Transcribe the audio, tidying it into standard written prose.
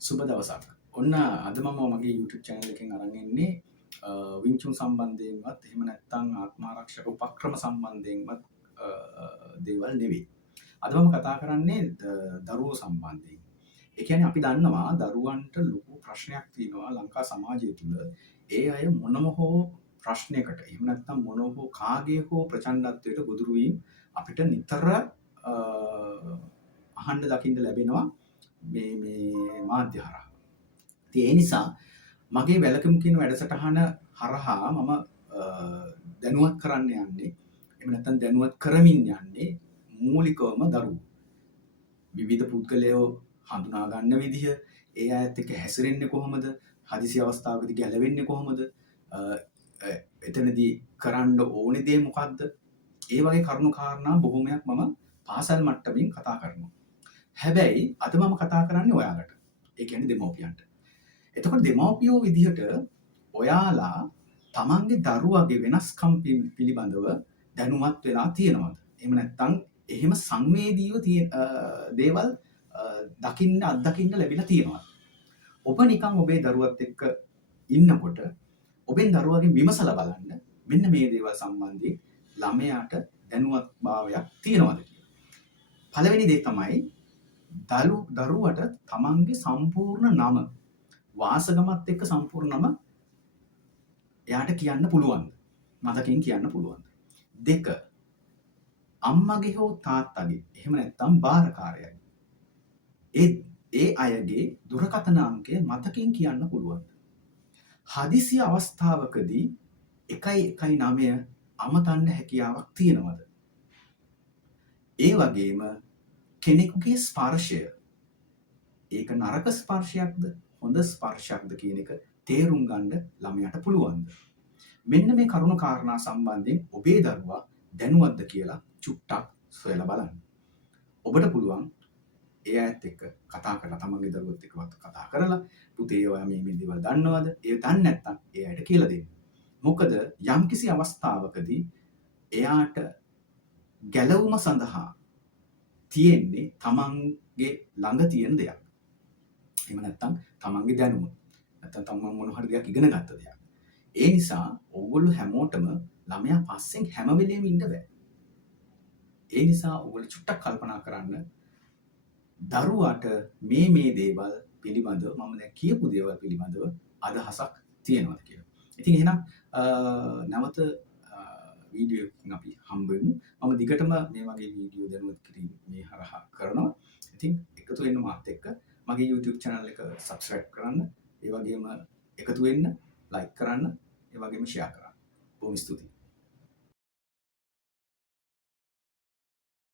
සුබ දවසක්. ඔන්න අද මම මගේ YouTube channel එකෙන් අරන් එන්නේ වින්චුන් සම්බන්ධයෙන්වත් එහෙම නැත්නම් ආත්මාරක්ෂක උපක්‍රම සම්බන්ධයෙන්වත් දේවල් නෙවෙයි. අද මම කතා කරන්නේ දරුවෝ සම්බන්ධයෙන්. ඒ කියන්නේ අපි දන්නවා දරුවන්ට ලොකු ප්‍රශ්නයක් තියෙනවා ලංකා සමාජය තුළ. ඒ අය මොනම හෝ ප්‍රශ්නයකට එහෙම නැත්නම් මොන හෝ කාගේ හෝ ප්‍රචණ්ඩත්වයට ගොදුරු වීම අපිට නිතර අහන්න දකින්න ලැබෙනවා මේ මාධ්‍ය හරහා. ඉතින් ඒ නිසා මගේ වැලකම් කියන වැඩසටහන හරහා මම දැනුවත් කරන්න යන්නේ එහෙම නැත්නම් දැනුවත් කරමින් යන්නේ මූලිකවම දරුවෝ. විවිධ පුද්ගලයෝ හඳුනා ගන්න විදිහ, ඒ අයත් එක්ක හැසිරෙන්නේ කොහොමද, හදිසි අවස්ථාවකදී ගැලවෙන්නේ කොහොමද, එතනදී කරන්න ඕනේ දේ මොකද්ද? ඒ වගේ කරුණු කාරණා බොහොමයක් මම පාසල් මට්ටමින් කතා කරනවා. හැබැයි අද මම කතා කරන්නේ ඔයාලට. ඒ කියන්නේ දෙමව්පියන්ට. එතකොට දෙමව්පියෝ විදිහට ඔයාලා තමන්ගේ දරුවගේ වෙනස්කම් පිළිබඳව දැනුවත් වෙලා තියෙනවද? එහෙම නැත්නම් එහෙම සංවේදීව දේවල් දකින්න අත්දකින්න ලැබිලා තියෙනවද? ඔබ නිකන් ඔබේ දරුවත් එක්ක ඉන්නකොට ඔබෙන් දරුවගෙන් විමසලා බලන්න මෙන්න මේ දේවල් සම්බන්ධයෙන් ළමයාට දැනුවත් භාවයක් තියෙනවද කියලා. පළවෙනි දේ තමයි දරුවට තමන්ගේ සම්පූර්ණ නම වාසගමත් එක්ක සම්පූර්ණ නම එයාට කියන්න පුළුවන්ද? මතකින් කියන්න පුළුවන්ද? 2 අම්මගේ හෝ තාත්තගේ එහෙම නැත්නම් බාරකාරයගේ ඒ අයගේ දුරකථන අංකය මතකින් කියන්න පුළුවන්ද? හදිසි අවස්ථාවකදී 119 අමතන්න හැකියාවක් තියෙනවද? ඒ වගේම කෙනෙකුගේ ස්පර්ශය ඒක නරක ස්පර්ශයක්ද හොඳ ස්පර්ශයක්ද කියන එක තේරුම් ගන්න ළමයාට පුළුවන්ද? මෙන්න මේ කරුණු කාරණා සම්බන්ධයෙන් ඔබේ දරුවා දැනුවත්ද කියලා චුට්ටක් සොයලා බලන්න. ඔබට පුළුවන් ඒ අයත් එක්ක කතා කරලා තමන්ගේ දරුවත් එක්ක කතා කරලා පුතේ ඔයා මේ දේවල් දන්නවද? ඒ දන්නේ නැත්නම් ඒ අයට කියලා දෙන්න. මොකද යම්කිසි අවස්ථාවකදී එයාට ගැලවුම සඳහා තියෙන්නේ තමන්ගේ ළඟ තියෙන දෙයක්. එහෙම නැත්නම් තමන්ගේ දැනුම. නැත්නම් තමන් මොන හරි දෙයක් ඉගෙන ගත්ත දෙයක්. ඒ නිසා ඕගොල්ලෝ හැමෝටම ළමයා පස්සෙන් හැම වෙලෙම ඉන්න බෑ. ඒ නිසා ඕගොල්ලෝ චුට්ටක් කල්පනා කරන්න දරුවාට මේ දේවල් පිළිබඳව මම දැන් කියපු දේවල් පිළිබඳව අදහසක් තියෙනවද කියලා. ඉතින් එහෙනම් නැවත වීඩියෝ එකකින් අපි හම්බ වෙමු. මම දිගටම මේ වගේ වීඩියෝ දැනුවත් කිරීම මේ හරහා කරනවා. ඉතින් එකතු වෙන්න මාත් එක්ක මගේ YouTube channel එක subscribe කරන්න, ඒ වගේම එකතු වෙන්න, like කරන්න, ඒ වගේම share කරන්න. බොහොම ස්තුතියි.